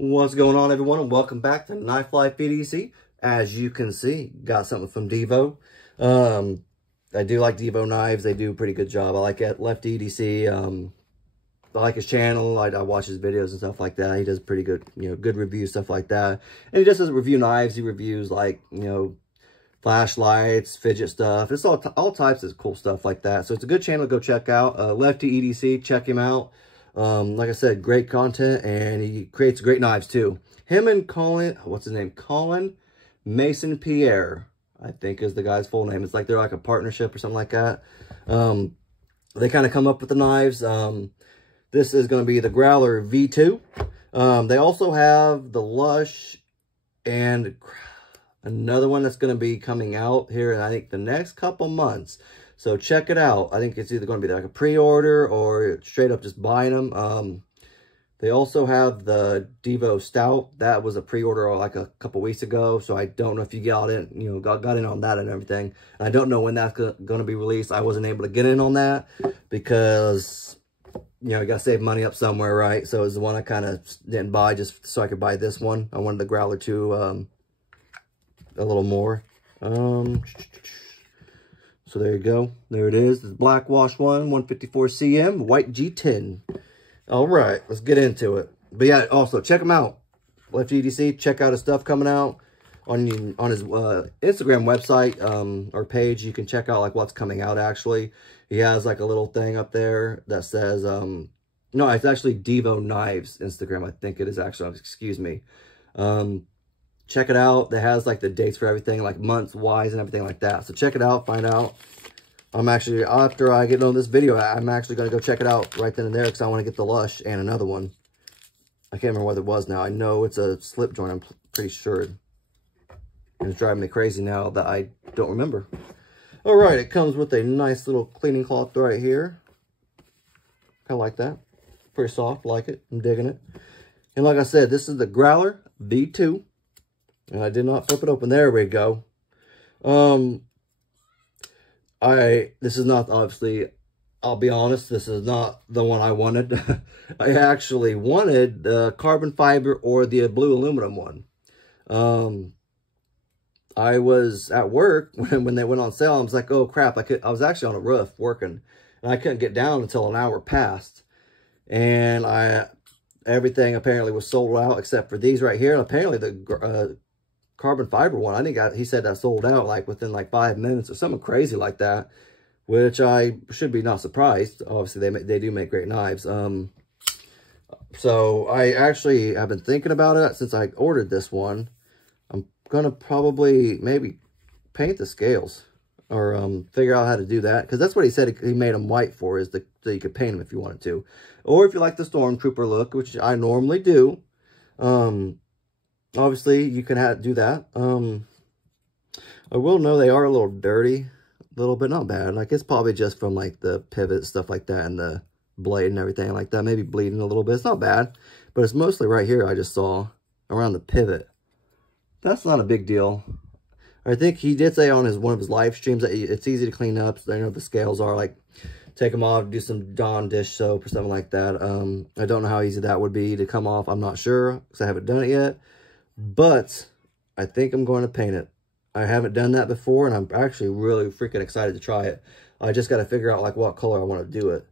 What's going on, everyone, and welcome back to Knife Life EDC. As you can see, got something from Divo. I do like Divo Knives. They do a pretty good job. I like Left EDC. I like his channel. I watch his videos and stuff like that. He does pretty good, good reviews, stuff like that. And he just doesn't review knives. He reviews like, flashlights, fidget stuff. It's all types of cool stuff like that. So it's a good channel to go check out. Lefty EDC, check him out. Like I said, great content, and he creates great knives too. Him and Colin, what's his name? Colin Mason Pierre, I think is the guy's full name. It's like they're like a partnership or something like that. They kind of come up with the knives. This is going to be the Growler V2. They also have the Lush and another one that's going to be coming out here in, I think, the next couple months. So check it out. I think it's either going to be like a pre-order or straight up just buying them. They also have the Divo Stout. That was a pre-order like a couple weeks ago. So I don't know if you got in, got in on that and everything. And I don't know when that's going to be released. I wasn't able to get in on that because, you got to save money up somewhere, right? So it was the one I kind of didn't buy just so I could buy this one. I wanted the Growler 2 a little more. So there you go. There it is. This black wash one, 154 cm, white G10. All right, let's get into it. But yeah, also check him out. Left EDC, check out his stuff coming out on his Instagram website or page. You can check out like what's coming out actually. He has like a little thing up there that says, no, it's actually Divo Knives Instagram. I think it is actually, excuse me. Check it out. It has like the dates for everything, like months wise and everything like that. So check it out, find out. I'm actually, after I get on this video, I'm actually going to go check it out right then and there because I want to get the Lush and another one. I can't remember what it was now. I know it's a slip joint, I'm pretty sure. And it's driving me crazy now that I don't remember. All right, it comes with a nice little cleaning cloth right here. I like that. Pretty soft, like it. I'm digging it. And like I said, this is the Growler V2. And I did not flip it open. There we go. This is not, obviously, I'll be honest, this is not the one I wanted. I actually wanted the carbon fiber or the blue aluminum one. I was at work when they went on sale. I was like, oh crap, I was actually on a roof working. And I couldn't get down until an hour passed. And everything apparently was sold out except for these right here. And apparently the carbon fiber one, I think he said that sold out like within like 5 minutes or something crazy like that, which I should be not surprised. Obviously they do make great knives. So I actually have been thinking about it since I ordered this one. I'm gonna probably maybe paint the scales or figure out how to do that, because that's what he said he made them white for, is so you could paint them if you wanted to, or if you like the Stormtrooper look, which I normally do. Obviously, you can do that. I will know they are a little dirty, a little bit, not bad. Like, it's probably just from, like, the pivot, stuff like that, and the blade and everything like that. Maybe bleeding a little bit. It's not bad, but it's mostly right here I just saw around the pivot. That's not a big deal. I think he did say on one of his live streams that it's easy to clean up. So I know the scales are, like, take them off, do some Dawn dish soap or something like that. I don't know how easy that would be to come off. I'm not sure because I haven't done it yet. But I think I'm going to paint it. I haven't done that before, and I'm actually really freaking excited to try it. I just got to figure out like what color I want to do it.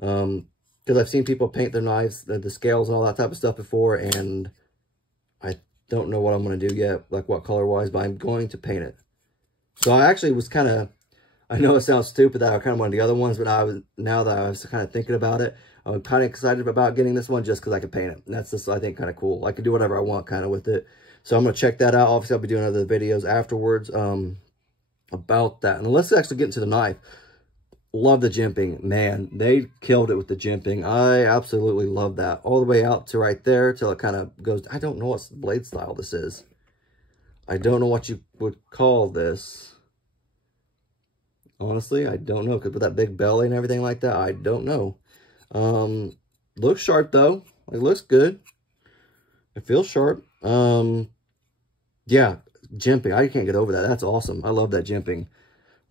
Because I've seen people paint their knives, the scales and all that type of stuff before, and I don't know what I'm going to do yet, like what color wise, but I'm going to paint it. So I actually was kind of, I know it sounds stupid that I kind of wanted the other ones, but now that I was kind of thinking about it, I'm kind of excited about getting this one just because I can paint it. And that's just, I think, kind of cool. I can do whatever I want kind of with it. So I'm going to check that out. Obviously, I'll be doing other videos afterwards about that. And let's actually get into the knife. Love the jimping. Man, they killed it with the jimping. I absolutely love that. All the way out to right there till it kind of goes. I don't know what blade style this is. I don't know what you would call this. Honestly, I don't know. Because with that big belly and everything like that, I don't know. Looks sharp though. It looks good. It feels sharp. Yeah, jimping. I can't get over that. That's awesome. I love that jimping.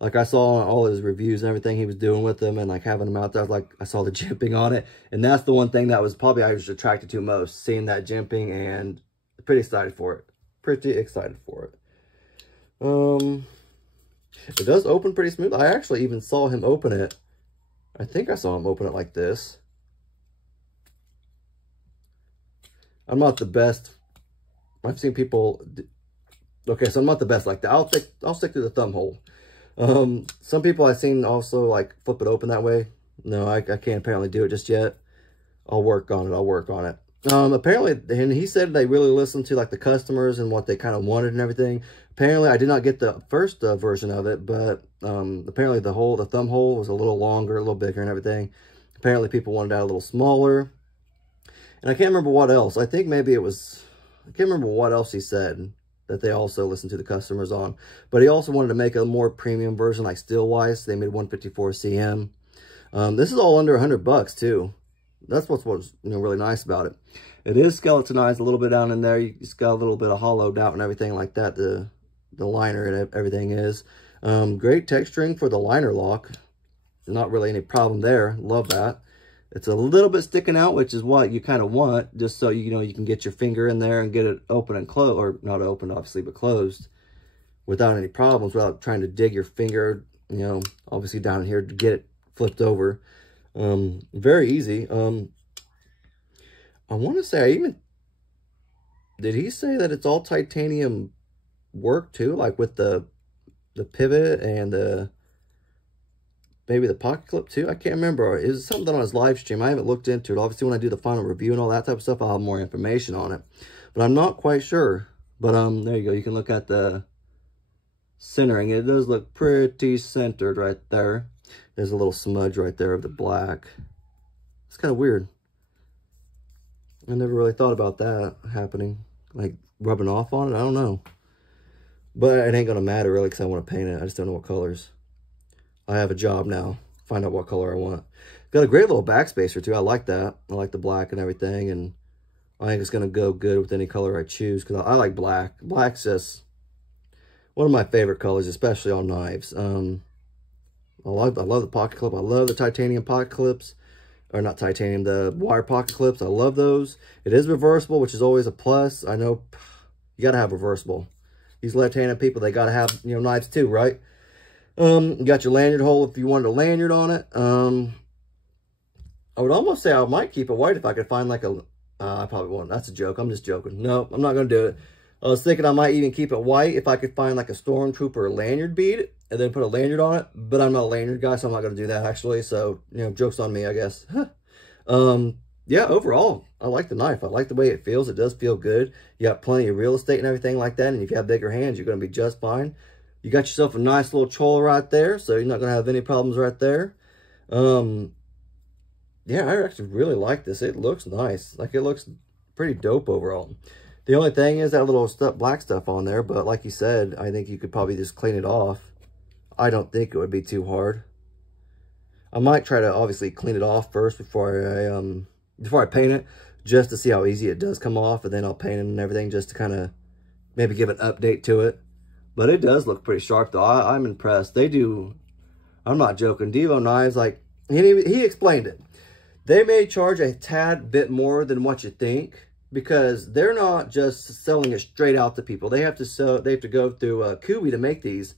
Like I saw all his reviews and everything he was doing with them and like having them out there. Like I saw the jimping on it. And that's the one thing that was probably I was attracted to most, seeing that jimping, and pretty excited for it. Pretty excited for it. It does open pretty smooth. I actually even saw him open it. I think I saw him open it like this. I'm not the best. I've seen people. Okay, so I'm not the best like that. I'll stick to the thumb hole. Some people I've seen also like flip it open that way. No, I can't apparently do it just yet. I'll work on it. I'll work on it. Apparently, and he said they really listened to like the customers and what they kind of wanted and everything. Apparently, I did not get the first version of it, but apparently the thumb hole was a little longer, a little bigger and everything. Apparently, people wanted that a little smaller. And I can't remember what else. I think maybe it was, I can't remember what else he said that they also listened to the customers on. But he also wanted to make a more premium version like steel-wise. So they made 154 cm. This is all under $100 too. That's what's really nice about it. It is skeletonized a little bit down in there. It's got a little bit of hollowed out and everything like that. The liner and everything is. Great texturing for the liner lock. Not really any problem there. Love that. It's a little bit sticking out, which is what you kind of want, just so you can get your finger in there and get it open and closed, or not open obviously, but closed without any problems, without trying to dig your finger, obviously down here to get it flipped over. Very easy. I want to say did he say that it's all titanium work too, like with the pivot and maybe the pocket clip too? I can't remember. It was something on his live stream. I haven't looked into it. Obviously, when I do the final review and all that type of stuff, I'll have more information on it. But I'm not quite sure. But there you go. You can look at the centering. It does look pretty centered right there. There's a little smudge right there of the black. It's kind of weird. I never really thought about that happening. Like rubbing off on it. I don't know. But it ain't going to matter really because I want to paint it. I just don't know what colors. I have a job now. Find out what color I want. Got a great little backspacer too. I like that. I like the black and everything. And I think it's going to go good with any color I choose. Because I like black. Black's just one of my favorite colors, especially on knives. I love the pocket clip. I love the titanium pocket clips. Or not titanium, the wire pocket clips. I love those. It is reversible, which is always a plus. I know you got to have reversible. These left-handed people, they got to have, knives too, right? You got your lanyard hole if you wanted a lanyard on it. I would almost say I might keep it white if I could find like a... I probably won't. That's a joke. I'm just joking. No, I'm not going to do it. I was thinking I might even keep it white if I could find like a Stormtrooper lanyard bead and then put a lanyard on it. But I'm not a lanyard guy, so I'm not going to do that actually. So, joke's on me, I guess. Yeah, overall, I like the knife. I like the way it feels. It does feel good. You got plenty of real estate and everything like that. And if you have bigger hands, you're going to be just fine. You got yourself a nice little chola right there, so you're not going to have any problems right there. Yeah, I actually really like this. It looks nice. Like, it looks pretty dope overall. The only thing is that little black stuff on there, but like you said, I think you could probably just clean it off. I don't think it would be too hard. I might try to obviously clean it off first before I paint it, just to see how easy it does come off, and then I'll paint it and everything just to kind of maybe give an update to it. But it does look pretty sharp though. I'm impressed. They do, I'm not joking, Divo Knives, like, he explained it. They may charge a tad bit more than what you think, because they're not just selling it straight out to people. They have to go through Kubi to make these,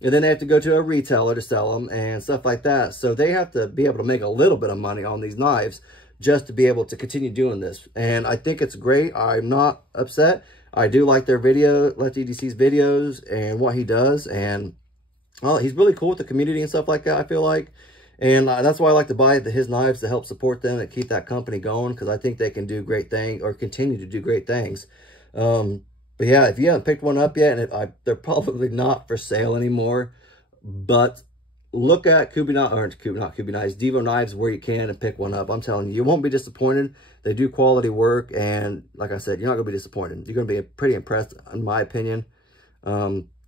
and then they have to go to a retailer to sell them and stuff like that. So they have to be able to make a little bit of money on these knives just to be able to continue doing this. And I think it's great. I'm not upset. I do like their Left EDC's videos and what he does. And well, he's really cool with the community and stuff like that, I feel like. And that's why I like to buy his knives, to help support them and keep that company going, because I think they can do great things, or continue to do great things. But yeah, if you haven't picked one up yet, and they're probably not for sale anymore, but look at Divo Knives where you can and pick one up. I'm telling you, you won't be disappointed. They do quality work, and like I said, you're not going to be disappointed. You're going to be pretty impressed, in my opinion.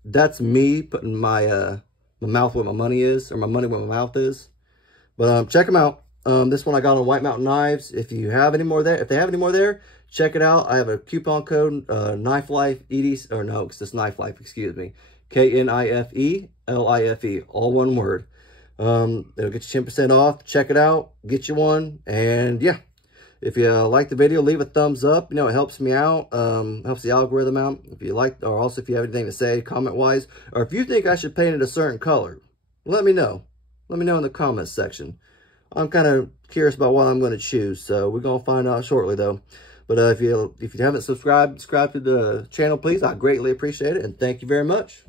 That's me putting my mouth where my money is, or my money where my mouth is. But check them out. This one I got on White Mountain Knives. If you have any more there, if they have any more there, check it out. I have a coupon code, Knife Life EDC, or no, it's just Knife Life, excuse me, KNIFE. L-I-F-E, all one word. It'll get you 10% off. Check it out, get you one, and yeah. If you like the video, leave a thumbs up. You know, it helps me out, helps the algorithm out. If you like, or also if you have anything to say comment-wise, or if you think I should paint it a certain color, let me know. Let me know in the comments section. I'm kind of curious about what I'm going to choose, so we're going to find out shortly, though. But if you haven't subscribed to the channel, please, I greatly appreciate it, and thank you very much.